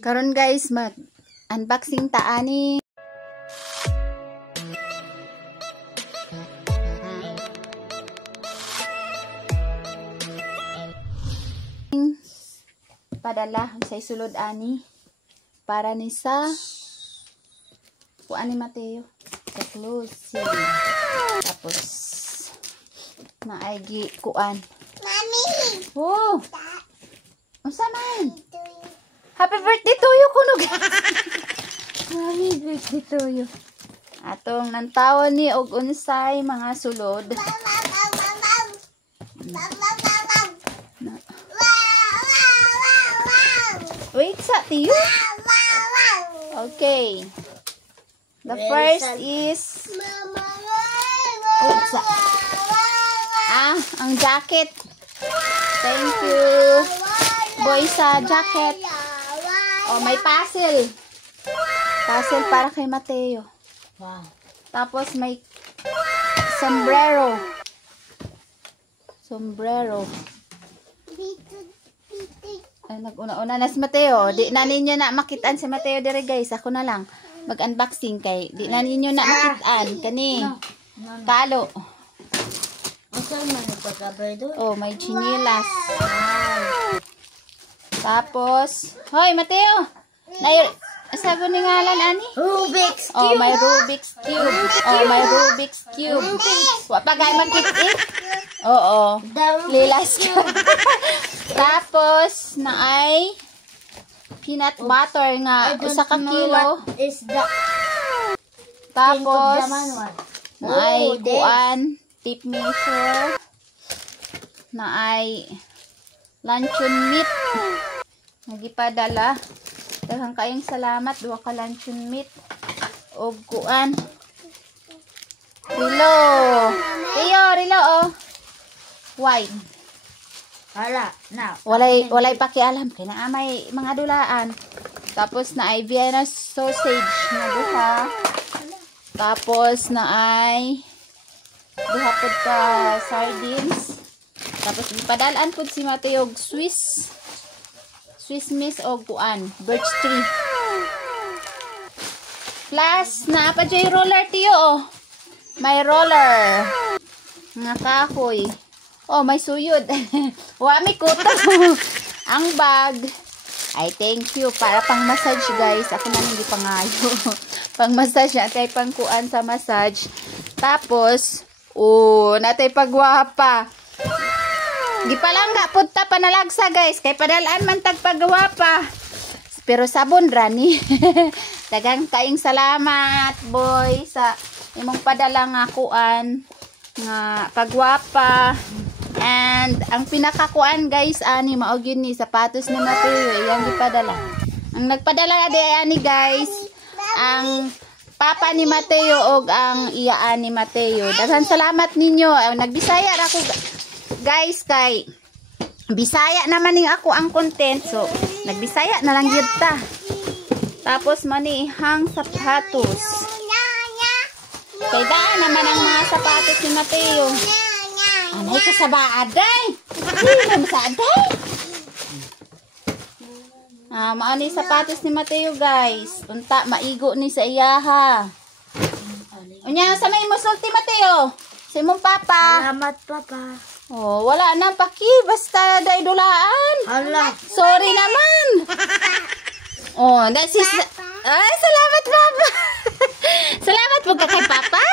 Karon guys, mag-unboxing ta ani. Padala sa sulod ani para ni sa kuan ni Mateo sa closing. Tapos naay kuan. Mami. Oh. Unsa man? Happy birthday to you kuno. Happy birthday to you. Atong nantawon ni og unsay mga sulod. Wait sa tiyo. Okay. The first is ang jacket. Thank you. Boy sa jacket. Oh, may puzzle. Puzzle para kay Mateo. Wow. Tapos may sombrero. Sombrero. Ay, nag-una-una na si Mateo. Di na ninyo na makitaan si Mateo dire guys. Ako na lang mag-unboxing kay di na ninyo na makitaan. Kani. Kalo. Oh, may chinilas. Tapos, hoy Mateo. Sabi ni ngalan ani? Rubik's Cube. Oh, may Rubik's Cube. Oh, may Rubik's Cube. Wa pa gay magkit-it. Oo. Lilas ka. Tapos na ay peanut butter nga usa ka kilo. Is the Tapos na ay kuan tip measure. Na ay luncheon meat. Nagipadala. Daghang kayong salamat. Duha ka luncheon meat. O kuan. Rilo. Rilo oh. White. Hala, now. Walay pakialam kay naa may mga dulaan. Tapos na ay Vienna sausage na duha. Tapos na ay duha pud ka sardines. Tapos ipadalaan pud si Mateo og Swiss miss o kuan, birch tree. Plus na pa jay roller tiyo oh. May roller. Nga kahoy. Oh, may suyod. Wa mi kuto. Ang bag. Ay, thank you. Para pang massage, guys. Ako na hindi pangayo. Pang massage na tay pang kuan sa massage. Tapos, natay pagwapa. Di pa lang nga punta panalagsa, guys. Kay padalaan man tag pagwapa. Pero sabon rani. Dagang kaing salamat, boy, sa imong padala nga kuan nga pagwapa. And ang pinakakuan guys ani maog yun ni sapatos ni Mateo iyang gipadala. Ang nagpadala di ani guys ang papa ni Mateo og ang iyaan ni Mateo. Daghan salamat ninyo. Nagbisaya ra ko guys kay Bisaya naman ning ako ang content. So nagbisaya na lang gyud ta. Tapos manihang sapatos. Kay daan naman ang mga sapatos ni Mateo. Anay ka sa baaday. Ano sa aday? Maani sapatos ni Mateo guys. Unta maigo ni sa iyaha. Unya sa may musulti Mateo. Sa imong papa. Salamat papa. Oh, wala na paki basta day dulaan. Hala. Sorry naman. Oh, that's is. Ay, salamat papa. Salamat po ka kay papa.